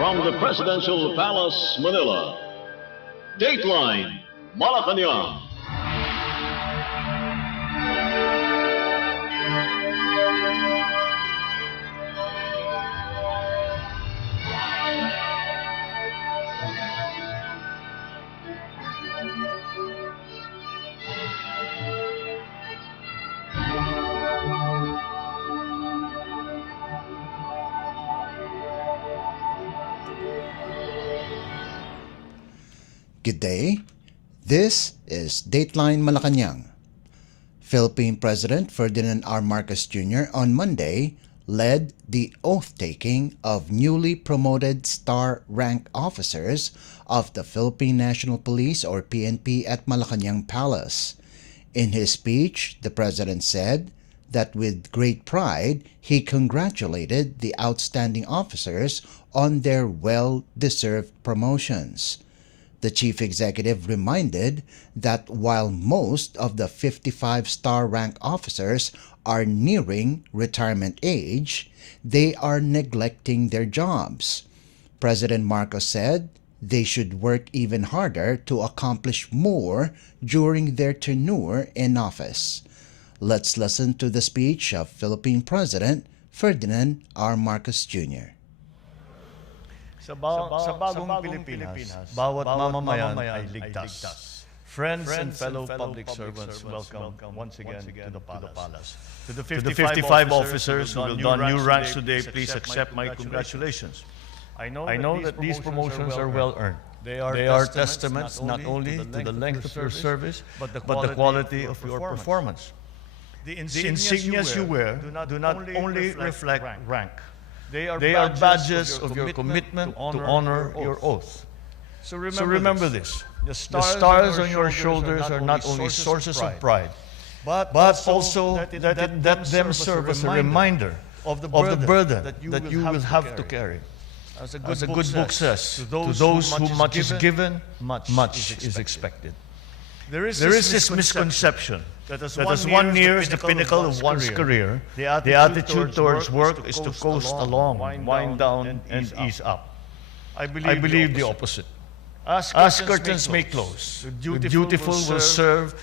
From the Presidential Palace, Manila, Dateline Malacañang. Good day. This is Dateline Malacañang. Philippine President Ferdinand R. Marcos Jr. on Monday led the oath-taking of newly promoted star rank officers of the Philippine National Police or PNP at Malacañang Palace. In his speech, the President said that with great pride, he congratulated the outstanding officers on their well-deserved promotions. The chief executive reminded that while most of the 55 star rank officers are nearing retirement age, they are neglecting their jobs. President Marcos said they should work even harder to accomplish more during their tenure in office. Let's listen to the speech of Philippine President Ferdinand R. Marcos Jr. Sa bagong Pilipinas, bawat mamamayan ay ligtas. Friends and fellow public servants, welcome once again to the Palace. To the 55 officers who will don new ranks today, please accept my congratulations. I know that these promotions are well-earned. They are testaments not only to the length of your service, but the quality of your performance. The insignias you wear do not only reflect rank. They are badges of your commitment to honor your oath. So remember this. The stars on your shoulders are not only sources of pride, but also that them serve as a reminder of the burden that you will have to carry. As a good book says, to those who much is given, much is expected. There is this misconception that as one nears the pinnacle of one's career, the attitude towards work is to coast along, wind down, and ease up. I believe the opposite. As curtains may close, the dutiful will serve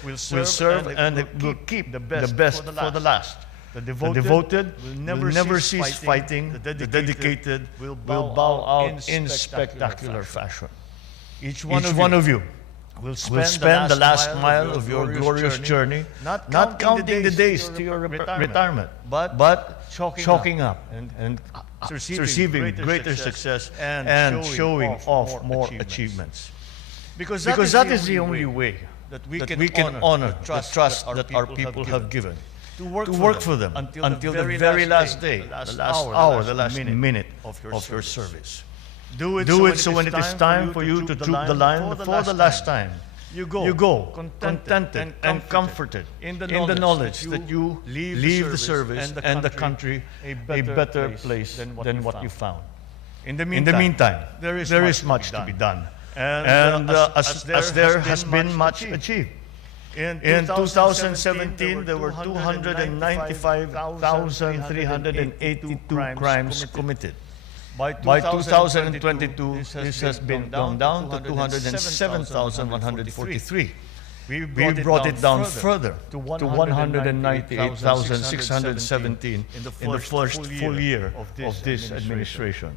and will keep the best for the last. The devoted will never cease fighting. The dedicated will bow out in spectacular fashion. Each one of you will spend the last mile of your glorious journey, not counting the days to your retirement, but chalking up and receiving greater success and showing off more achievements. Because that is the only way that we can honor the trust that our people have given. To work for them until the very last day, the last hour, the last minute of your service. Do it so when it is time for you to troop the line for the last time, you go contented and comforted in the knowledge that you leave the service and the country a better place than what you found. In the meantime, there is much to be done. And as there has been much achieved. In 2017, there were 295,382 crimes committed. By 2022, this has been down to 207,143. We brought it down further to 198,617 in the first full year of this administration.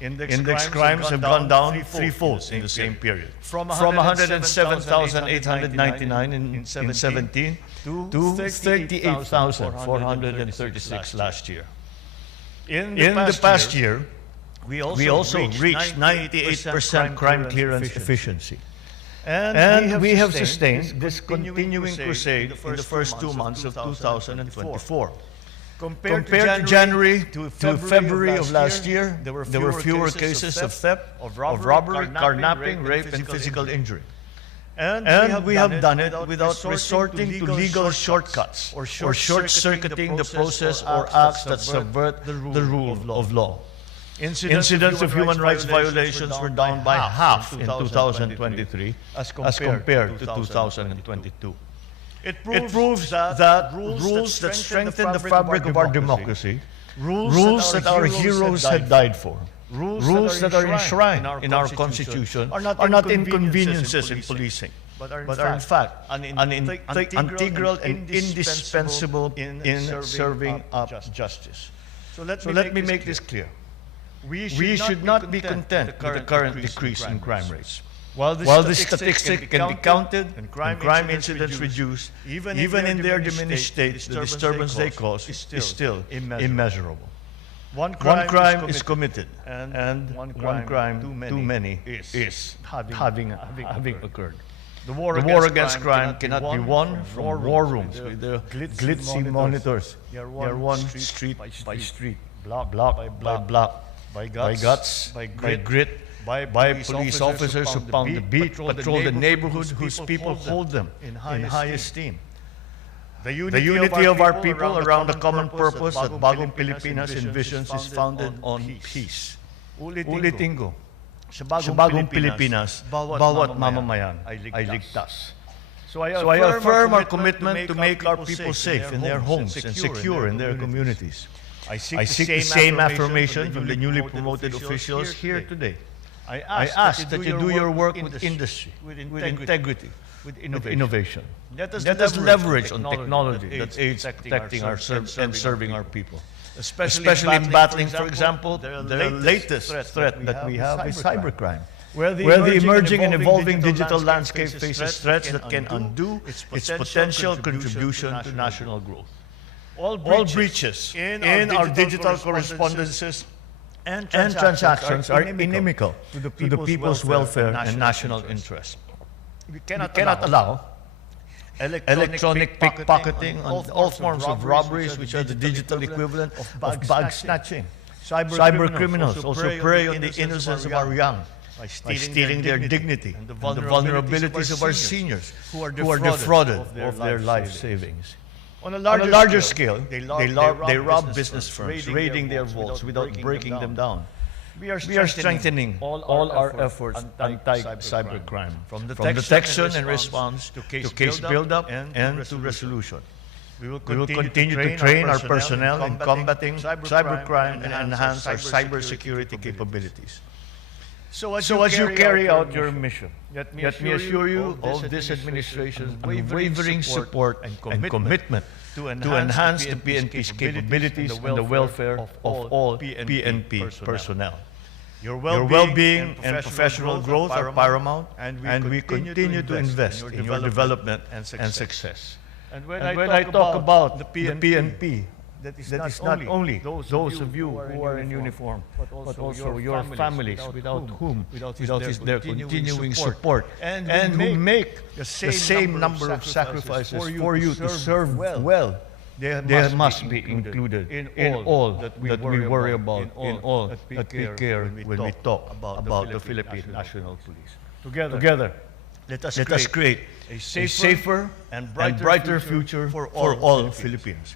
Index crimes have gone down threefold in the same period, from 107,899 in 17 to 38,436 last year. In the past year, we also reached 98% crime clearance efficiency. And we have sustained this continuing crusade in the first 2 months of 2024. Compared to January to February of last year, there were fewer cases of theft, of robbery, carnapping, rape, and physical injury. And we have done it without resorting to legal shortcuts or short-circuiting the process or acts that subvert the rule of law. Incidents of human rights violations were down by half in 2023 as compared to 2022. It proves that rules that strengthen the fabric of our democracy, rules that our heroes had died for, Rules that are enshrined in our Constitution are not inconveniences in policing, but are in fact an integral and indispensable in serving up justice. So let me make this clear. We should not be content with the current decrease in crime rates. While the statistics can be counted and crime incidents reduced, even in their diminished state, the disturbance they cause is still immeasurable. One crime is committed, and one crime too many is having occurred. The war against crime cannot be won from war rooms with the glitzy monitors. They are won street by street, block by block, by guts, by grit, by police officers who pound the beat, patrol the neighborhood, whose people hold them in high esteem. The unity of our people around a common purpose that Bagong Pilipinas envisions is founded on peace. Ulitin ko, sa Bagong Pilipinas, bawat mamamayan ay ligtas. So I affirm our commitment to make our people safe in their homes and secure in their communities. I seek the same affirmation from the newly promoted officials here today. I ask that you do your work with industry, with integrity, with innovation. Let us leverage on technology that aids protecting and serving our people. Especially in battling, for example, the latest threat that we have is cybercrime, where the emerging and evolving digital landscape faces threats that can undo its potential contribution to national growth. All breaches in our digital correspondences and transactions are inimical to the people's welfare and national interest. We cannot allow electronic pickpocketing and all forms of robberies, which are the digital equivalent of bag snatching. Cyber criminals also prey on the innocence of our young by stealing their dignity and the vulnerabilities of our seniors who are defrauded of their life savings. On a larger scale, they rob business firms, raiding their vaults without breaking them down. We are strengthening all our efforts anti-cybercrime, from detection and response to case build-up and to resolution. We will continue to train our personnel in combating cybercrime and enhance our cybersecurity capabilities. So as you carry out your mission, let me assure you of this administration's unwavering support and commitment to enhance the PNP's capabilities and the welfare of all PNP personnel. Your well-being and professional growth are paramount, and we continue to invest in your development and success. And when I talk about the PNP, that is not only those of you who are in uniform, but also your families, without their continuing support, and who make the same number of sacrifices for you to serve well. They must be included in all that we worry about, in all that we care when we talk about the Philippine National Police. Together, let us create a safer and brighter future for all Filipinos.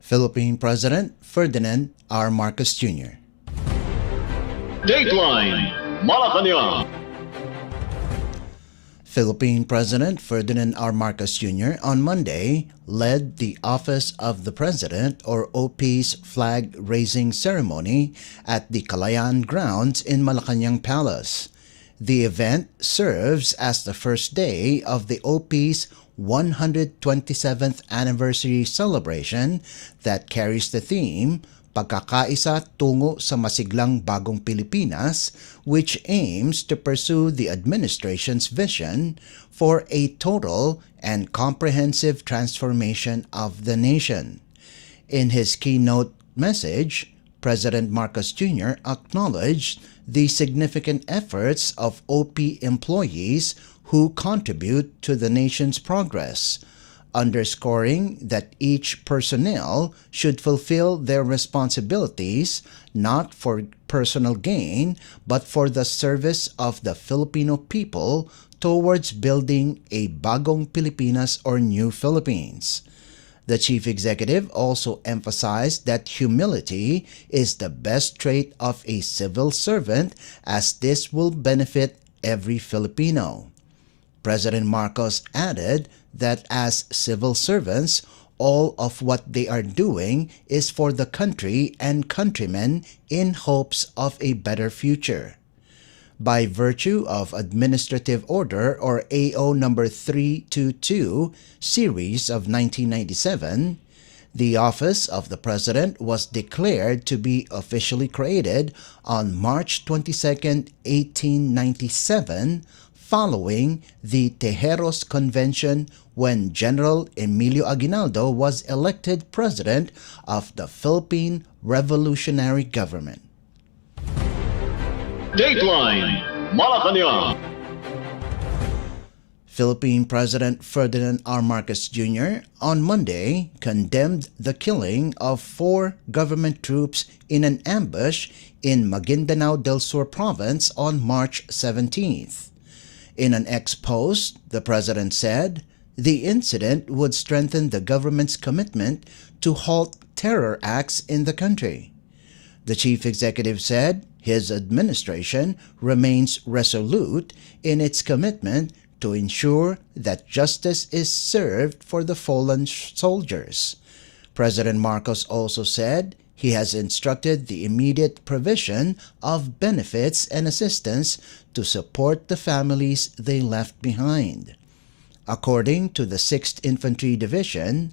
Philippine President Ferdinand R. Marcos Jr. Dateline Malacañang. Philippine President Ferdinand R. Marcos Jr. on Monday led the Office of the President, or OP's flag-raising ceremony at the Kalayaan grounds in Malacañang Palace. The event serves as the first day of the OP's 127th anniversary celebration that carries the theme Pagkakaisa Tungo sa Masiglang Bagong Pilipinas, which aims to pursue the administration's vision for a total and comprehensive transformation of the nation. In his keynote message, President Marcos Jr. acknowledged the significant efforts of OP employees who contribute to the nation's progress, underscoring that each personnel should fulfill their responsibilities not for personal gain but for the service of the Filipino people towards building a Bagong Pilipinas or New Philippines. The chief executive also emphasized that humility is the best trait of a civil servant, as this will benefit every Filipino. President Marcos added that as civil servants, all of what they are doing is for the country and countrymen in hopes of a better future. By virtue of Administrative Order or AO number 322 series of 1997, the office of the President was declared to be officially created on March 22, 1897, following the Tejeros Convention, when General Emilio Aguinaldo was elected President of the Philippine Revolutionary Government. Dateline Malacañang. Philippine President Ferdinand R. Marcos Jr. on Monday condemned the killing of 4 government troops in an ambush in Maguindanao del Sur province on March 17th. In an ex-post, the president said the incident would strengthen the government's commitment to halt terror acts in the country. The chief executive said his administration remains resolute in its commitment to ensure that justice is served for the fallen soldiers. President Marcos also said he has instructed the immediate provision of benefits and assistance to support the families they left behind. According to the 6th Infantry Division,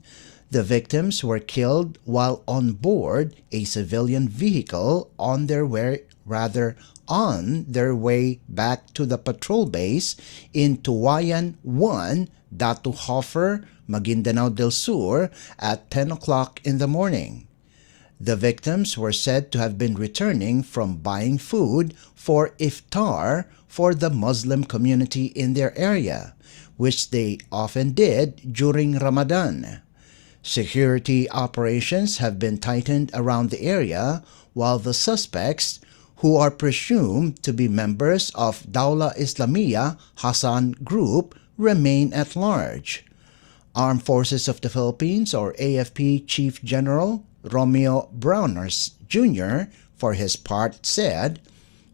the victims were killed while on board a civilian vehicle on their way back to the patrol base in Tuwayan 1, Datu Hofer, Maguindanao del Sur at 10 o'clock in the morning. The victims were said to have been returning from buying food for iftar for the Muslim community in their area, which they often did during Ramadan. Security operations have been tightened around the area, while the suspects, who are presumed to be members of Dawla Islamiyah Hassan Group, remain at large. Armed Forces of the Philippines or AFP Chief General Romeo Browners Jr., for his part, said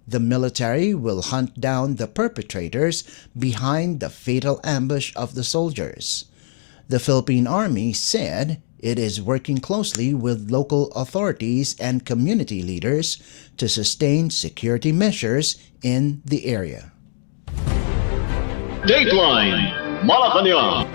the military will hunt down the perpetrators behind the fatal ambush of the soldiers. The Philippine Army said it is working closely with local authorities and community leaders to sustain security measures in the area. Dateline Malacañang.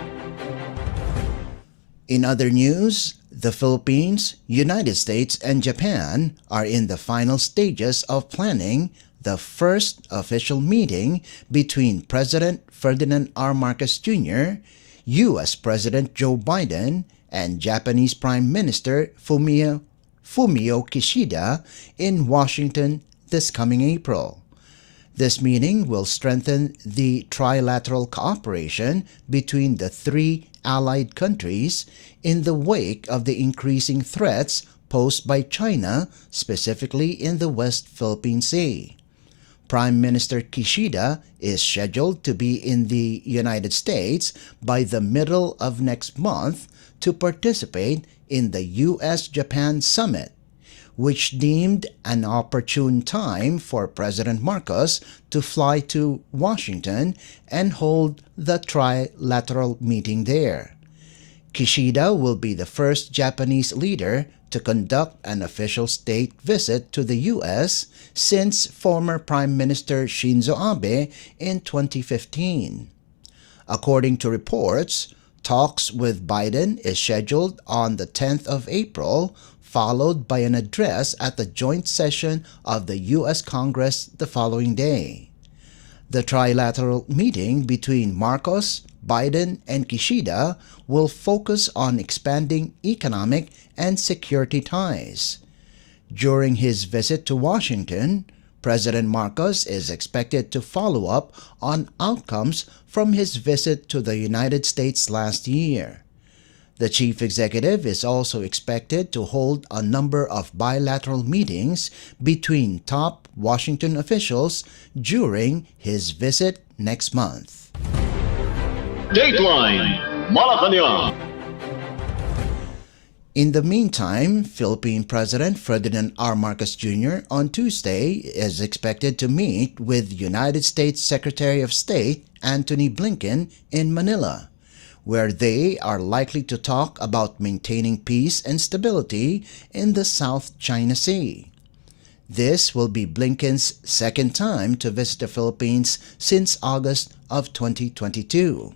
In other news, the Philippines, United States, and Japan are in the final stages of planning the first official meeting between President Ferdinand R. Marcos Jr., U.S. President Joe Biden, and Japanese Prime Minister Fumio Kishida in Washington this coming April. This meeting will strengthen the trilateral cooperation between the 3 allied countries in the wake of the increasing threats posed by China, specifically in the West Philippine Sea. Prime Minister Kishida is scheduled to be in the United States by the middle of next month to participate in the U.S.-Japan Summit, which deemed an opportune time for President Marcos to fly to Washington and hold the trilateral meeting there. Kishida will be the first Japanese leader to conduct an official state visit to the U.S. since former Prime Minister Shinzo Abe in 2015. According to reports, talks with Biden is scheduled on the 10th of April, followed by an address at the joint session of the U.S. Congress the following day. The trilateral meeting between Marcos, Biden, and Kishida will focus on expanding economic and security ties. During his visit to Washington, President Marcos is expected to follow up on outcomes from his visit to the United States last year. The chief executive is also expected to hold a number of bilateral meetings between top Washington officials during his visit next month. Dateline Malacañang. In the meantime, Philippine President Ferdinand R. Marcos Jr. on Tuesday is expected to meet with United States Secretary of State Antony Blinken in Manila, where they are likely to talk about maintaining peace and stability in the South China Sea. This will be Blinken's second time to visit the Philippines since August of 2022.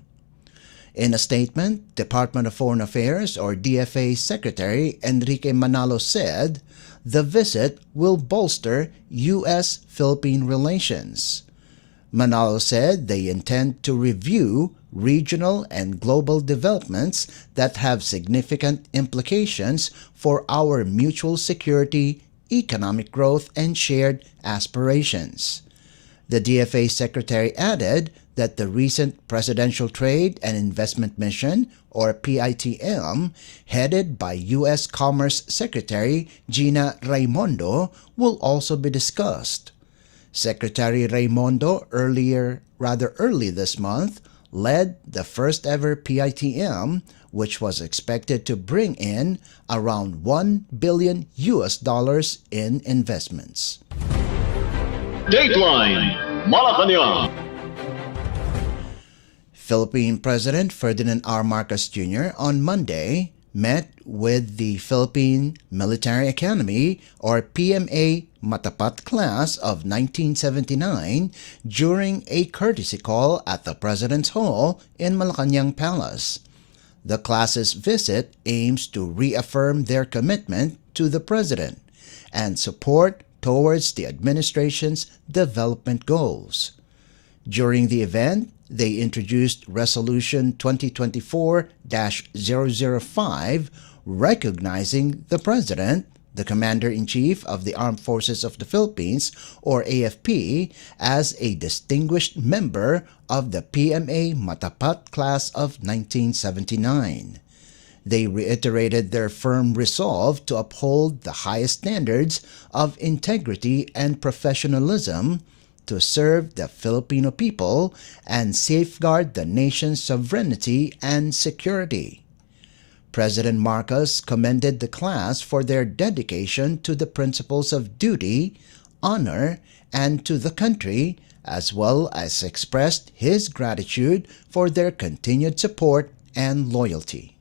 In a statement, Department of Foreign Affairs or DFA Secretary Enrique Manalo said the visit will bolster U.S.-Philippine relations. Manalo said they intend to review regional and global developments that have significant implications for our mutual security, economic growth, and shared aspirations. The DFA Secretary added that the recent Presidential Trade and Investment Mission, or PITM, headed by U.S. Commerce Secretary Gina Raimondo, will also be discussed. Secretary Raimondo early this month, led the first ever PITM, which was expected to bring in around $1 billion in investments. Dateline Malacañang. Philippine President Ferdinand R. Marcos Jr. on Monday met with the Philippine Military Academy or PMA Matapat class of 1979 during a courtesy call at the President's Hall in Malacañang Palace. The class's visit aims to reaffirm their commitment to the President and support towards the administration's development goals. During the event, they introduced Resolution 2024-005 recognizing the President, the Commander-in-Chief of the Armed Forces of the Philippines, or AFP, as a distinguished member of the PMA Matapat class of 1979. They reiterated their firm resolve to uphold the highest standards of integrity and professionalism, to serve the Filipino people and safeguard the nation's sovereignty and security. President Marcos commended the class for their dedication to the principles of duty, honor, and to the country, as well as expressed his gratitude for their continued support and loyalty.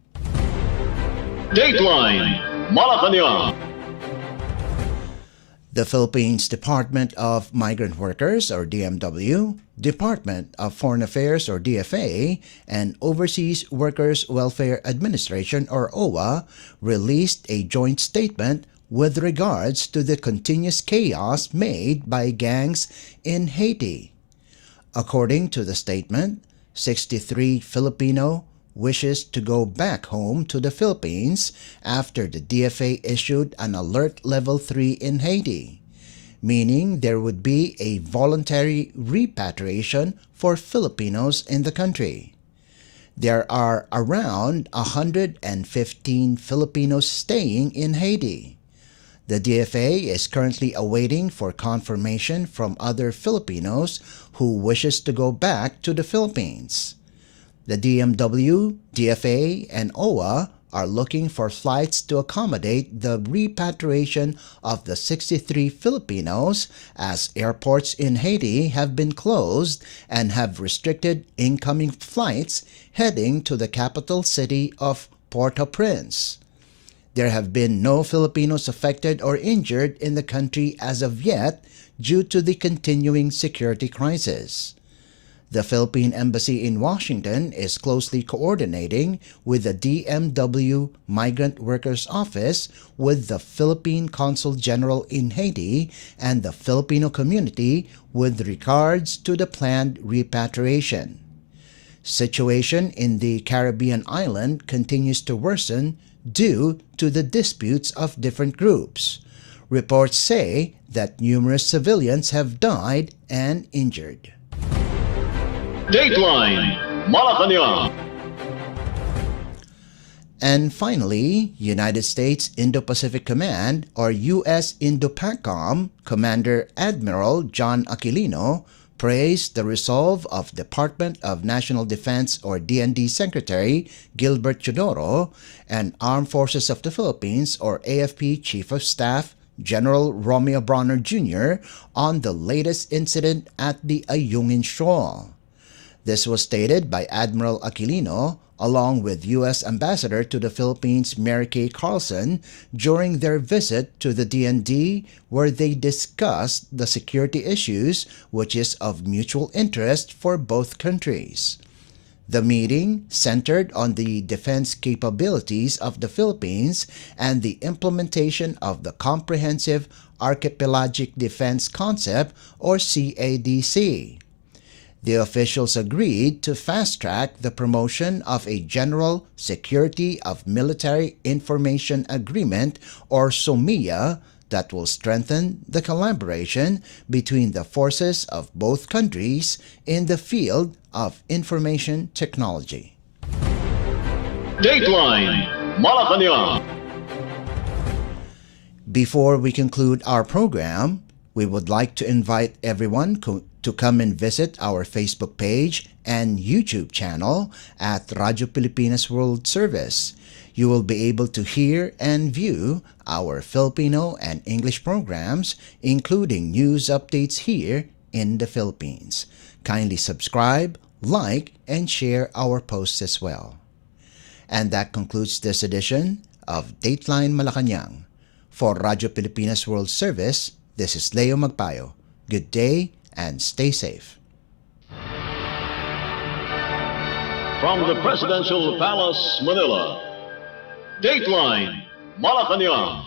Dateline Malacañang. The Philippines Department of Migrant Workers, or DMW, Department of Foreign Affairs, or DFA, and Overseas Workers Welfare Administration, or OWA, released a joint statement with regards to the continuous chaos made by gangs in Haiti. According to the statement, 63 Filipino wishes to go back home to the Philippines after the DFA issued an Alert Level 3 in Haiti, meaning there would be a voluntary repatriation for Filipinos in the country. There are around 115 Filipinos staying in Haiti. The DFA is currently awaiting for confirmation from other Filipinos who wishes to go back to the Philippines. The DMW, DFA, and OWA are looking for flights to accommodate the repatriation of the 63 Filipinos, as airports in Haiti have been closed and have restricted incoming flights heading to the capital city of Port-au-Prince. There have been no Filipinos affected or injured in the country as of yet due to the continuing security crisis. The Philippine Embassy in Washington is closely coordinating with the DMW Migrant Workers Office, with the Philippine Consul General in Haiti and the Filipino community with regards to the planned repatriation. Situation in the Caribbean island continues to worsen due to the disputes of different groups. Reports say that numerous civilians have died and injured. Dateline Malacañang. And finally, United States Indo-Pacific Command, or US Indo-PACOM, Commander Admiral John Aquilino praised the resolve of Department of National Defense, or DND Secretary Gilbert Chodoro, and Armed Forces of the Philippines, or AFP Chief of Staff General Romeo Bronner Jr. on the latest incident at the Ayungin Shoal. This was stated by Admiral Aquilino along with U.S. Ambassador to the Philippines Mary Kay Carlson during their visit to the DND, where they discussed the security issues which is of mutual interest for both countries. The meeting centered on the defense capabilities of the Philippines and the implementation of the Comprehensive Archipelagic Defense Concept, or CADC. The officials agreed to fast-track the promotion of a General Security of Military Information Agreement, or SOMIA, that will strengthen the collaboration between the forces of both countries in the field of information technology. Dateline Malacañang. Before we conclude our program, we would like to invite everyone to come and visit our Facebook page and YouTube channel at Radyo Pilipinas World Service. You will be able to hear and view our Filipino and English programs, including news updates here in the Philippines. Kindly subscribe, like, and share our posts as well. And that concludes this edition of Dateline Malacañang. For Radyo Pilipinas World Service, this is Leo Magpayo. Good day and stay safe. From the Presidential Palace, Manila, Dateline Malacañang.